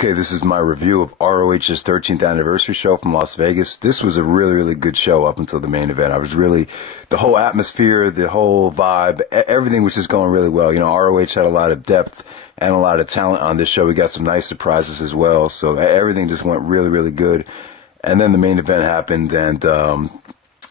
Okay, this is my review of ROH's 13th anniversary show from Las Vegas. This was a really, really good show up until the main event. The whole atmosphere, the whole vibe, everything was just going really well. You know, ROH had a lot of depth and a lot of talent on this show. We got some nice surprises as well. So everything just went really, really good. And then the main event happened, and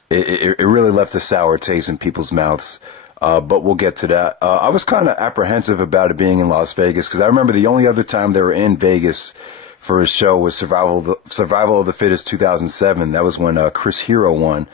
it really left a sour taste in people's mouths. But we'll get to that. I was kind of apprehensive about it being in Las Vegas because I remember the only other time they were in Vegas for a show was Survival of the Fittest 2007. That was when Chris Hero won.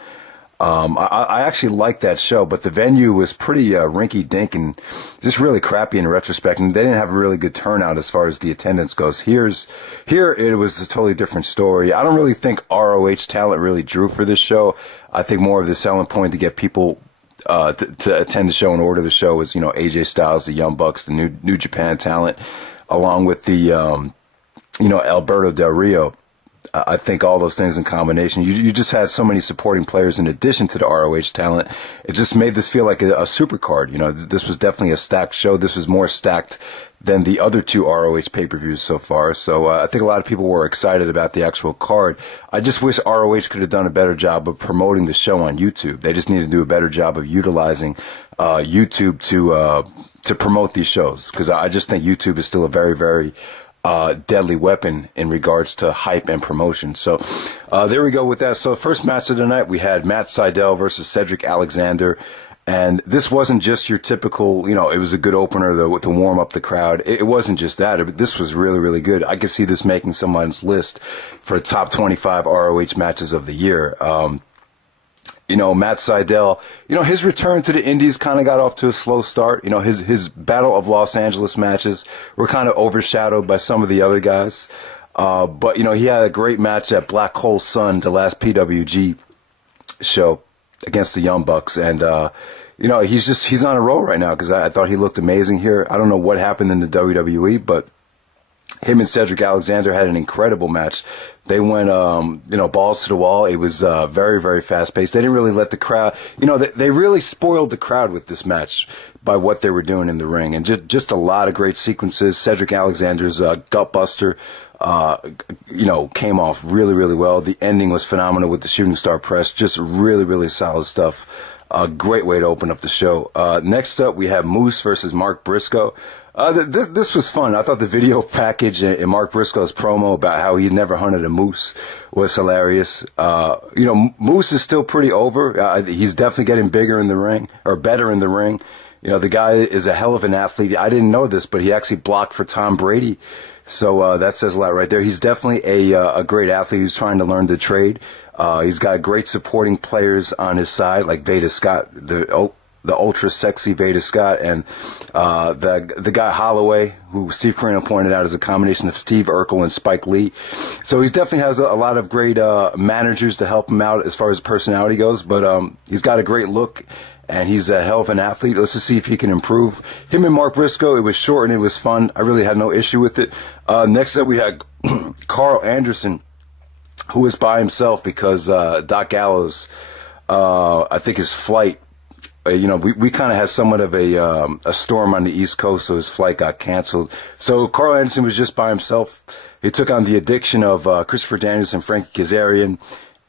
I actually liked that show, but the venue was pretty rinky-dink and just really crappy in retrospect, and they didn't have a really good turnout as far as the attendance goes. Here it was a totally different story. I don't really think ROH talent really drew for this show. I think more of the selling point to get people to attend the show and order the show was, you know, AJ Styles, the Young Bucks, the New Japan talent, along with the, Alberto Del Rio. I think all those things in combination. You just had so many supporting players in addition to the ROH talent. It just made this feel like a super card. You know, this was definitely a stacked show. This was more stacked than the other two ROH pay-per-views so far. So I think a lot of people were excited about the actual card. I just wish ROH could have done a better job of promoting the show on YouTube. They just need to do a better job of utilizing YouTube to promote these shows, because I just think YouTube is still a very, very deadly weapon in regards to hype and promotion. So there we go with that. So first match of the night, we had Matt Sydal versus Cedric Alexander. And this wasn't just your typical, it was a good opener to warm up the crowd. It wasn't just that. This was really, really good. I could see this making someone's list for top 25 ROH matches of the year. Matt Sydal, his return to the Indies kind of got off to a slow start. His Battle of Los Angeles matches were kind of overshadowed by some of the other guys. But he had a great match at Black Hole Sun, the last PWG show, against the Young Bucks. And, he's on a roll right now, because I thought he looked amazing here. I don't know what happened in the WWE, but him and Cedric Alexander had an incredible match. They went, balls to the wall. It was very, very fast-paced. They didn't really let the crowd, they really spoiled the crowd with this match by what they were doing in the ring. And just a lot of great sequences. Cedric Alexander's Gutbuster, came off really, really well. The ending was phenomenal with the shooting star press. Just really, really solid stuff. A great way to open up the show. Next up, we have Moose versus Mark Briscoe. This was fun. I thought the video package in Mark Briscoe's promo about how he never hunted a moose was hilarious. Moose is still pretty over. He's definitely getting bigger in the ring, or better in the ring. The guy is a hell of an athlete. I didn't know this, but he actually blocked for Tom Brady. So that says a lot right there. He's definitely a great athlete who's trying to learn the trade. He's got great supporting players on his side, like Veda Scott, the ultra sexy Veda Scott, and the guy Holloway, who Steve Carino pointed out is a combination of Steve Urkel and Spike Lee. So he definitely has a lot of great managers to help him out as far as personality goes. But he's got a great look, and he's a hell of an athlete. Let's just see if he can improve. Him and Mark Briscoe, it was short and it was fun. I really had no issue with it. Next up, we had Karl Anderson, who was by himself because Doc Gallows, I think his flight, we kind of had somewhat of a storm on the East Coast, so his flight got canceled. So Karl Anderson was just by himself. He took on the addiction of Christopher Daniels and Frankie Kazarian,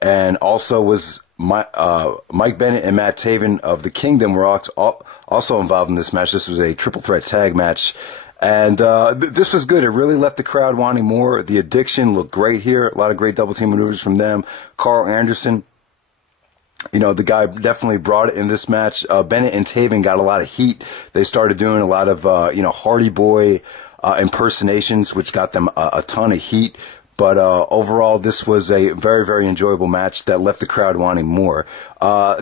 and also was Mike Bennett and Matt Taven of the Kingdom were also involved in this match. This was a triple threat tag match. And this was good. It really left the crowd wanting more. The addiction looked great here. A lot of great double team maneuvers from them. Karl Anderson, the guy definitely brought it in this match. Bennett and Taven got a lot of heat. They started doing a lot of, Hardy Boy impersonations, which got them a ton of heat. But overall, this was a very, very enjoyable match that left the crowd wanting more.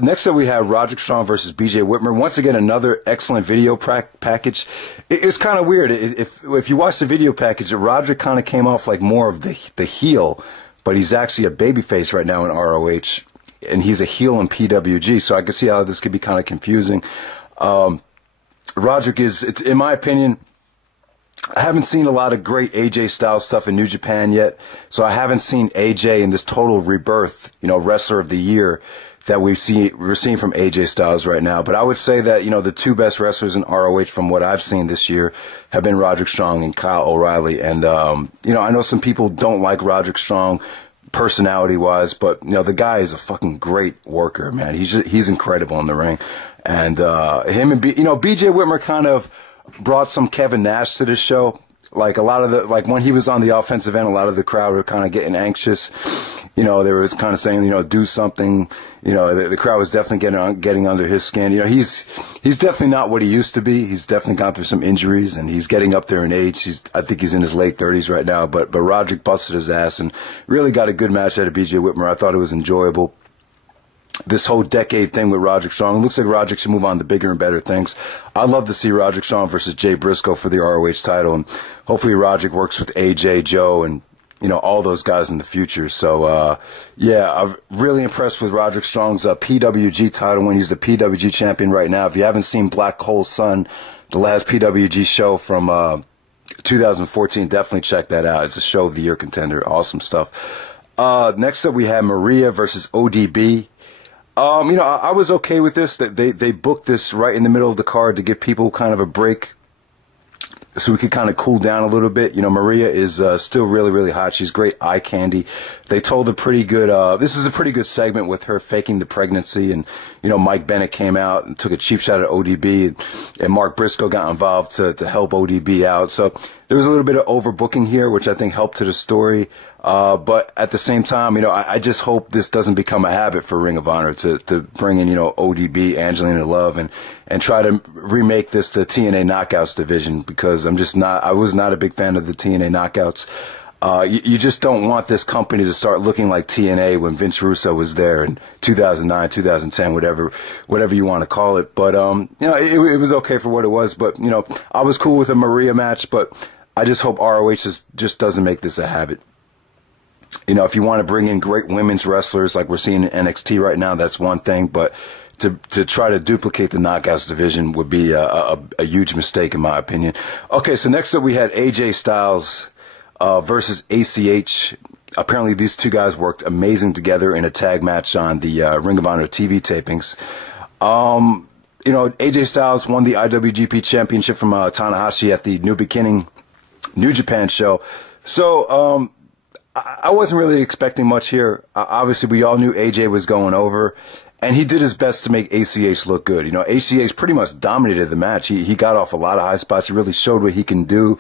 Next up, we have Roderick Strong versus BJ Whitmer. Once again, another excellent video package. It's kind of weird. If you watch the video package, Roderick kind of came off like more of the heel, but he's actually a babyface right now in ROH, and he's a heel in PWG. So I can see how this could be kind of confusing. Roderick is, in my opinion, I haven't seen a lot of great AJ style stuff in New Japan yet, so I haven't seen AJ in this total rebirth, wrestler of the year that we're seeing from AJ Styles right now. But I would say that, you know, the two best wrestlers in ROH from what I've seen this year have been Roderick Strong and Kyle O'Reilly. And, you know, I know some people don't like Roderick Strong personality-wise, but, you know, the guy is a fucking great worker, man. He's incredible in the ring. And him and, you know, BJ Whitmer kind of brought some Kevin Nash to this show. Like a lot of the, like when he was on the offensive end, a lot of the crowd were kind of getting anxious. You know, they were kind of saying, you know, do something. You know, the crowd was definitely getting under his skin. You know, he's definitely not what he used to be. He's definitely gone through some injuries, and he's getting up there in age. I think he's in his late 30s right now. But Roderick busted his ass and really got a good match out of BJ Whitmer. I thought it was enjoyable. This whole decade thing with Roderick Strong. It looks like Roderick should move on to bigger and better things. I'd love to see Roderick Strong versus Jay Briscoe for the ROH title. And hopefully Roderick works with AJ, Joe, and, you know, all those guys in the future. So, yeah, I'm really impressed with Roderick Strong's PWG title win. He's the PWG champion right now. If you haven't seen Black Cole's Son, the last PWG show from 2014, definitely check that out. It's a show of the year contender. Awesome stuff. Next up, we have Maria versus ODB. You know, I was okay with this. They booked this right in the middle of the card to give people kind of a break so we could kind of cool down a little bit. You know, Maria is still really, really hot. She's great eye candy. They told a pretty good, this is a pretty good segment with her faking the pregnancy. And, you know, Mike Bennett came out and took a cheap shot at ODB. And Mark Briscoe got involved to help ODB out. So there was a little bit of overbooking here, which I think helped to the story. But at the same time, you know, I just hope this doesn't become a habit for Ring of Honor to bring in, you know, ODB, Angelina Love, and try to remake this the TNA Knockouts division, because I was not a big fan of the TNA Knockouts. You just don't want this company to start looking like TNA when Vince Russo was there in 2009, 2010, whatever you want to call it. But, you know, it was okay for what it was. But, you know, I was cool with a Maria match, but I just hope ROH just doesn't make this a habit. You know, if you want to bring in great women's wrestlers like we're seeing in NXT right now, that's one thing. But to try to duplicate the Knockouts division would be a huge mistake, in my opinion. Okay, so next up we had AJ Styles versus ACH. Apparently these two guys worked amazing together in a tag match on the Ring of Honor TV tapings. You know, AJ Styles won the IWGP Championship from Tanahashi at the New Beginning New Japan show. So, I wasn't really expecting much here. Obviously, we all knew AJ was going over, and he did his best to make ACH look good. You know, ACH pretty much dominated the match. He got off a lot of high spots. He really showed what he can do.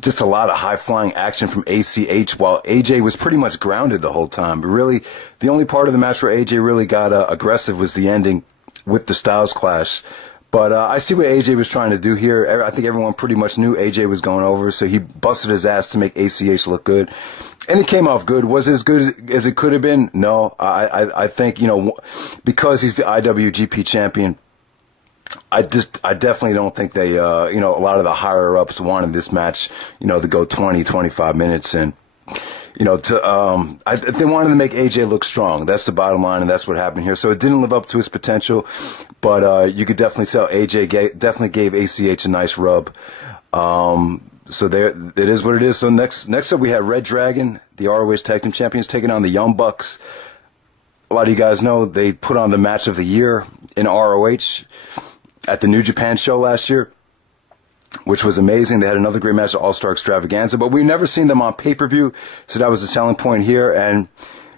Just a lot of high-flying action from ACH, while AJ was pretty much grounded the whole time. But really, the only part of the match where AJ really got aggressive was the ending with the Styles Clash. But I see what AJ was trying to do here. I think everyone pretty much knew AJ was going over, so he busted his ass to make ACH look good. And it came off good. Was it as good as it could have been? No. I think, you know, because he's the IWGP champion, I definitely don't think they, you know, a lot of the higher-ups wanted this match, you know, to go 20, 25 minutes. And, you know, they wanted to make AJ look strong. That's the bottom line, and that's what happened here. So it didn't live up to its potential, but you could definitely tell AJ definitely gave ACH a nice rub. So there, it is what it is. So next up we have Red Dragon, the ROH Tag Team Champions, taking on the Young Bucks. A lot of you guys know they put on the match of the year in ROH at the New Japan show last year, which was amazing. They had another great match at All-Star Extravaganza, but we've never seen them on pay-per-view, so that was the selling point here. And,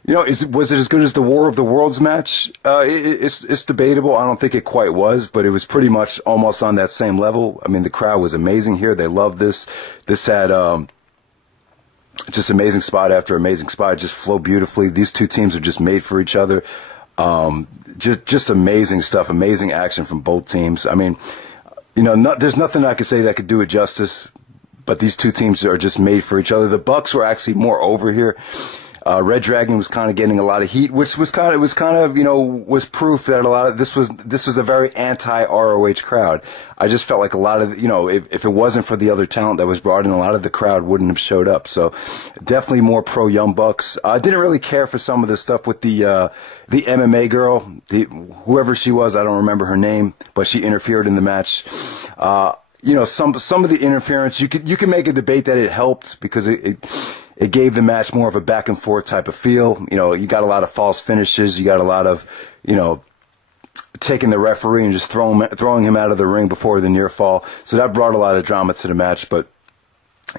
you know, was it as good as the War of the Worlds match? It's debatable. I don't think it quite was, but it was pretty much almost on that same level. I mean, the crowd was amazing here. They loved this. This had just amazing spot after amazing spot. It just flowed beautifully. These two teams are just made for each other. Just amazing stuff, amazing action from both teams. I mean, you know, there's nothing I could say that could do it justice, but these two teams are just made for each other. The Bucks were actually more over here. Red Dragon was kind of getting a lot of heat, which was kind of, you know, was proof that a lot of this was a very anti-ROH crowd. I just felt like a lot of, you know, if it wasn't for the other talent that was brought in, a lot of the crowd wouldn't have showed up. So definitely more pro Young Bucks. I didn't really care for some of the stuff with the MMA girl, whoever she was. I don't remember her name, but she interfered in the match. You know, some of the interference, you can make a debate that it helped because it it gave the match more of a back and forth type of feel. You know, you got a lot of false finishes. You got a lot of, you know, taking the referee and just throwing him out of the ring before the near fall. So that brought a lot of drama to the match. But,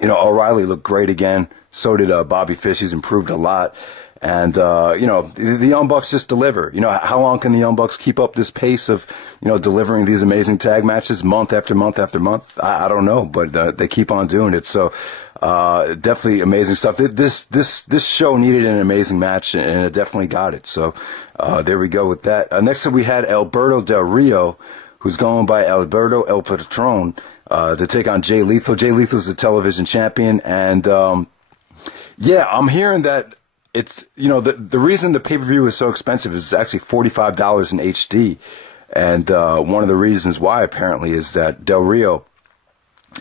you know, O'Reilly looked great again. So did Bobby Fish. He's improved a lot. And, you know, the Young Bucks just deliver. You know, how long can the Young Bucks keep up this pace of, you know, delivering these amazing tag matches month after month after month? I don't know, but they keep on doing it. So definitely amazing stuff. This show needed an amazing match, and it definitely got it. So there we go with that. Next up, we had Alberto Del Rio, who's going by Alberto El Patron, to take on Jay Lethal. Jay Lethal is the television champion, and yeah, I'm hearing that it's, you know, the reason the pay-per-view is so expensive is actually $45 in HD, and one of the reasons why apparently is that Del Rio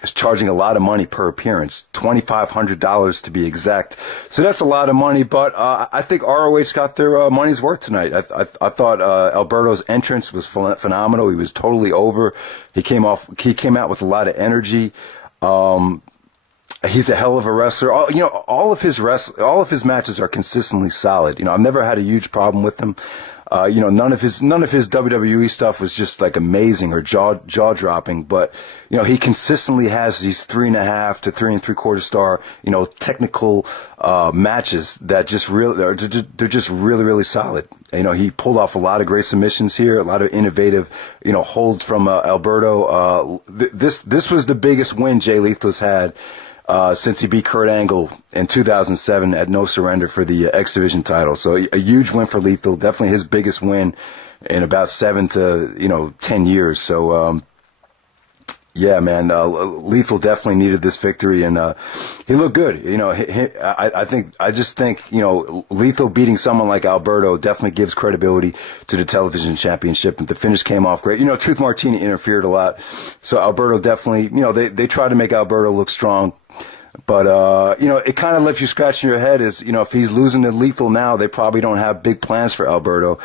is charging a lot of money per appearance, $2,500 to be exact. So that's a lot of money, but I think ROH got their money's worth tonight. I thought Alberto's entrance was phenomenal. He was totally over. He came out with a lot of energy. He's a hell of a wrestler. You know, all of his matches are consistently solid. You know, I've never had a huge problem with him. You know, none of his WWE stuff was just like amazing or jaw dropping, but you know, he consistently has these 3.5 to 3 3/4 star, you know, technical matches that just they're just really solid. You know, he pulled off a lot of great submissions here, a lot of innovative, you know, holds from Alberto. This was the biggest win Jay Lethal's had since he beat Kurt Angle in 2007 at No Surrender for the X Division title. So a huge win for Lethal, definitely his biggest win in about 7 to 10 years. So yeah, man, Lethal definitely needed this victory, and he looked good. You know, I just think, you know, Lethal beating someone like Alberto definitely gives credibility to the television championship, and the finish came off great. You know, Truth Martini interfered a lot, so Alberto definitely, you know, they tried to make Alberto look strong. But, you know, it kind of left you scratching your head is, you know, if he's losing to Lethal now, they probably don't have big plans for Alberto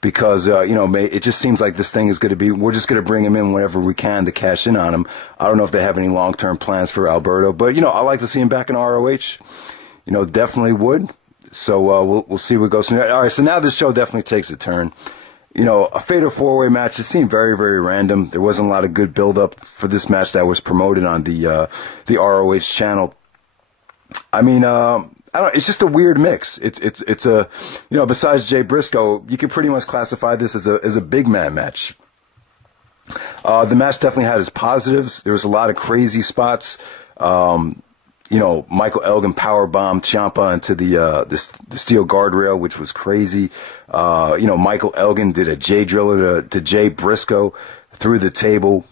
because, you know, it just seems like this thing is going to be, we're just going to bring him in whenever we can to cash in on him. I don't know if they have any long-term plans for Alberto, but, you know, I like to see him back in ROH. You know, definitely would. So we'll see what goes from there. All right, so now this show definitely takes a turn. You know, a fatal four-way match, it seemed very, very random. There wasn't a lot of good build-up for this match that was promoted on the ROH channel. I mean, I don't. It's just a weird mix. It's a, you know, besides Jay Briscoe, you could pretty much classify this as a big man match. The match definitely had its positives. There was a lot of crazy spots. You know, Michael Elgin powerbombed Ciampa into the steel guardrail, which was crazy. You know, Michael Elgin did a J driller to Jay Briscoe through the table,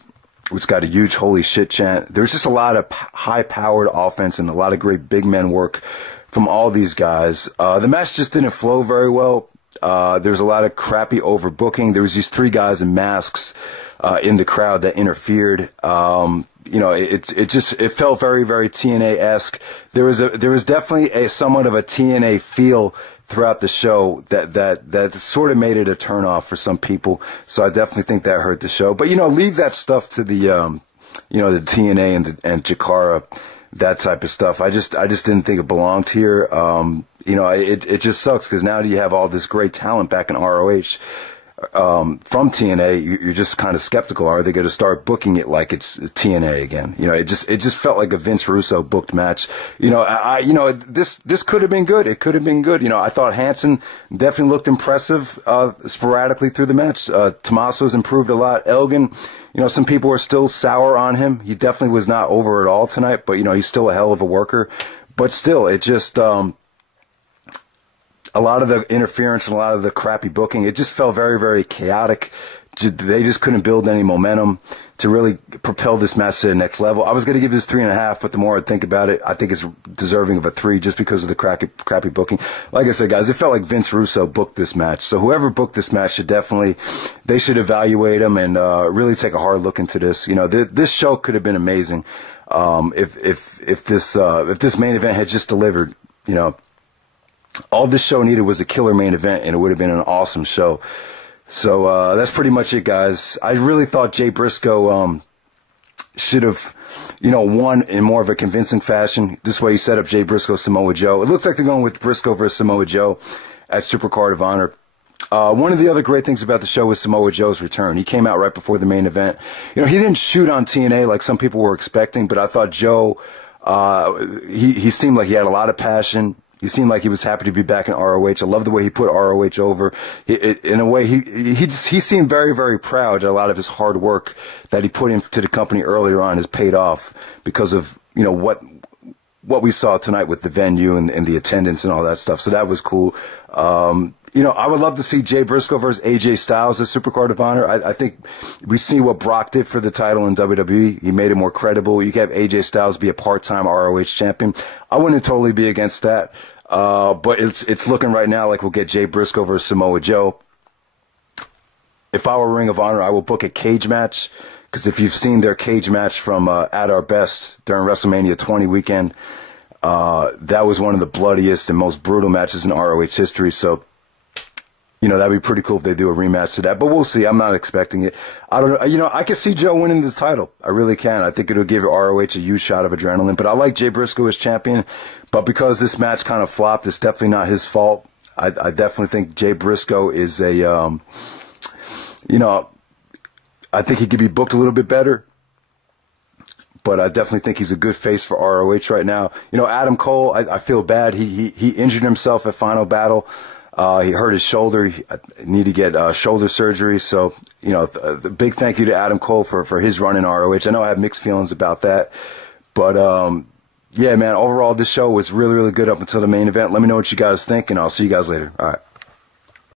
which got a huge holy shit chant. There was just a lot of high-powered offense and a lot of great big men work from all these guys. The match just didn't flow very well. There was a lot of crappy overbooking. There was these 3 guys in masks in the crowd that interfered. You know, it felt very, very TNA-esque. There was definitely a somewhat of a TNA feel throughout the show that sort of made it a turnoff for some people. So I definitely think that hurt the show. But, you know, leave that stuff to the, you know, the TNA and Jakara, that type of stuff. I just didn't think it belonged here. You know, it just sucks because now that you have all this great talent back in ROH, from TNA, you're just kind of skeptical. Are they going to start booking it like it's TNA again? You know, it just felt like a Vince Russo booked match. You know, you know, this could have been good. It could have been good. You know, I thought Hanson definitely looked impressive, sporadically through the match. Tommaso's improved a lot. Elgin, you know, some people are still sour on him. He definitely was not over at all tonight, but you know, he's still a hell of a worker. But still, it just, a lot of the interference and a lot of the crappy booking, it just felt very, very chaotic. They just couldn't build any momentum to really propel this match to the next level. I was going to give this 3.5, but the more I think about it, I think it's deserving of a 3 just because of the crappy booking. Like I said, guys, it felt like Vince Russo booked this match. So whoever booked this match should they should evaluate them and really take a hard look into this. You know, this show could have been amazing if this main event had just delivered. You know, all this show needed was a killer main event, and it would have been an awesome show. So that's pretty much it, guys. I really thought Jay Briscoe should have, won in more of a convincing fashion. This way you set up Jay Briscoe, Samoa Joe. It looks like they're going with Briscoe versus Samoa Joe at Supercard of Honor. One of the other great things about the show was Samoa Joe's return. He came out right before the main event. He didn't shoot on TNA like some people were expecting, but I thought Joe, he seemed like he had a lot of passion. He seemed like he was happy to be back in ROH. I love the way he put ROH over. In a way, he seemed very, very proud that a lot of his hard work that he put into the company earlier on has paid off because of, what we saw tonight with the venue and the attendance and all that stuff. So that was cool. I would love to see Jay Briscoe versus AJ Styles as Supercard of Honor. I think we see what Brock did for the title in WWE. He made it more credible. You can have AJ Styles be a part-time ROH champion. I wouldn't totally be against that. But it's looking right now like we'll get Jay Briscoe versus Samoa Joe. If I were Ring of Honor, I will book a cage match. Because if you've seen their cage match from At Our Best during WrestleMania 20 weekend, that was one of the bloodiest and most brutal matches in ROH history. So, that'd be pretty cool if they do a rematch to that. But we'll see. I'm not expecting it. I don't know. I can see Joe winning the title. I really can. I think it'll give ROH a huge shot of adrenaline. But I like Jay Briscoe as champion. But because this match kind of flopped, it's definitely not his fault. I definitely think Jay Briscoe is a, I think he could be booked a little bit better. But I definitely think he's a good face for ROH right now. Adam Cole, I feel bad. He injured himself at Final Battle. He hurt his shoulder. He needed to get shoulder surgery. So, the big thank you to Adam Cole for his run in ROH. I know I have mixed feelings about that. But, yeah, man, overall, this show was really, really good up until the main event. Let me know what you guys think, and I'll see you guys later. All right.